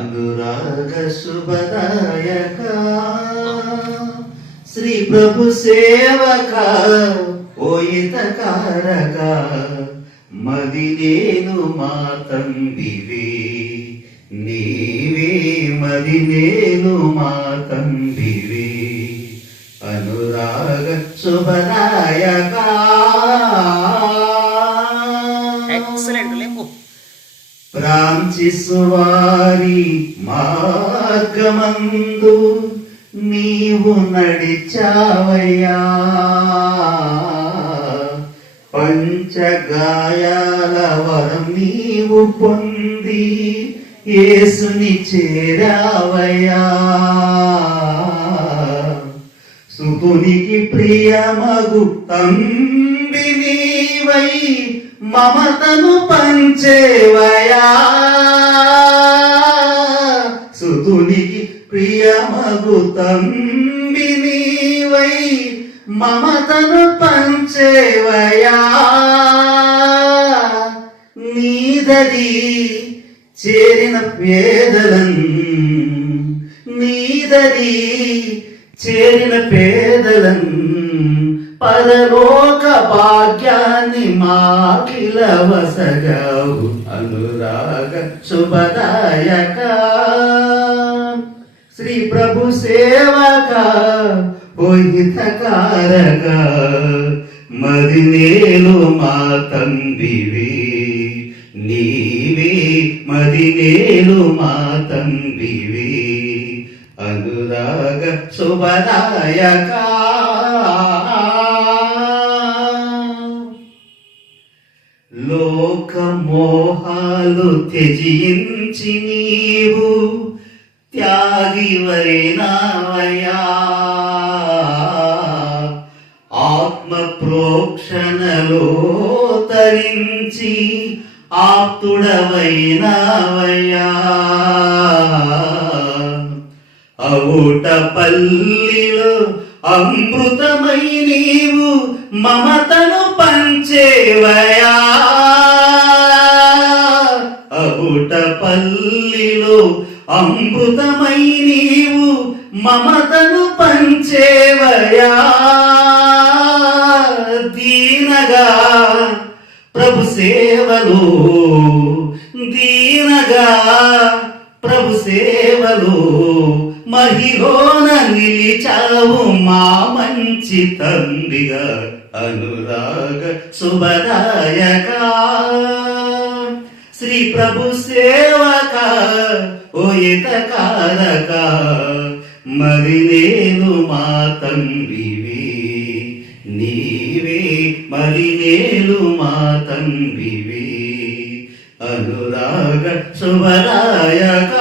అనురాగ శుభదాయక శ్రీ ప్రభు సేవక ఓయితకారక మది నేను మా తంబివే నీవే మది నేను మా తంబివే అనురాగ శుభదాయక. ఎక్సలెంట్ లేపు. ఫ్రాన్సిస్వారి మార్గమందు నీవు నడిచావయ్యా పంచగాయాల వరం నీవు పొంది యేసుని చేరావయ్యా సుతునికి ప్రియమగు తంబి నీవై మమతను పంచేవయా సుతునికి ప్రియమగు తంబి నీవై మమతను పంచేవయా నీదరి చేరిన పేదలను నీదరి చేరిన పేదలను పరలోక భాగ్యాన్ని మాకిల వసగావు అనురాగ శుభదాయక శ్రీ ప్రభు సేవక ఓహితకారక మది నేను మా తంబివే నీవే మది నేను మా తంబివే అనురాగ శుభదాయక. లోకమోహాలు త్యజించి నీవు త్యాగివైనావయ్యా ఆత్మ ప్రోక్షణలో తరించి ఆప్తుడవైనావయ్యా అవుట పల్లిలో అమృతమై నీవు మమతను పంచేవయా అవుట పల్లిలో అమృతమై నీవు మమతను పంచేవయా దీనగా ప్రభు సేవలో దీనగా ప్రభు సేవలో మహిళన నిలిచావు మా మంచి తండ్రిగా అనురాగ శుభదాయక శ్రీ ప్రభు సేవక ఓయితకారక మరి నేను మా తండ్రివే నీవే మరి నేను మా తండ్రివే అనురాగ శుభదాయక.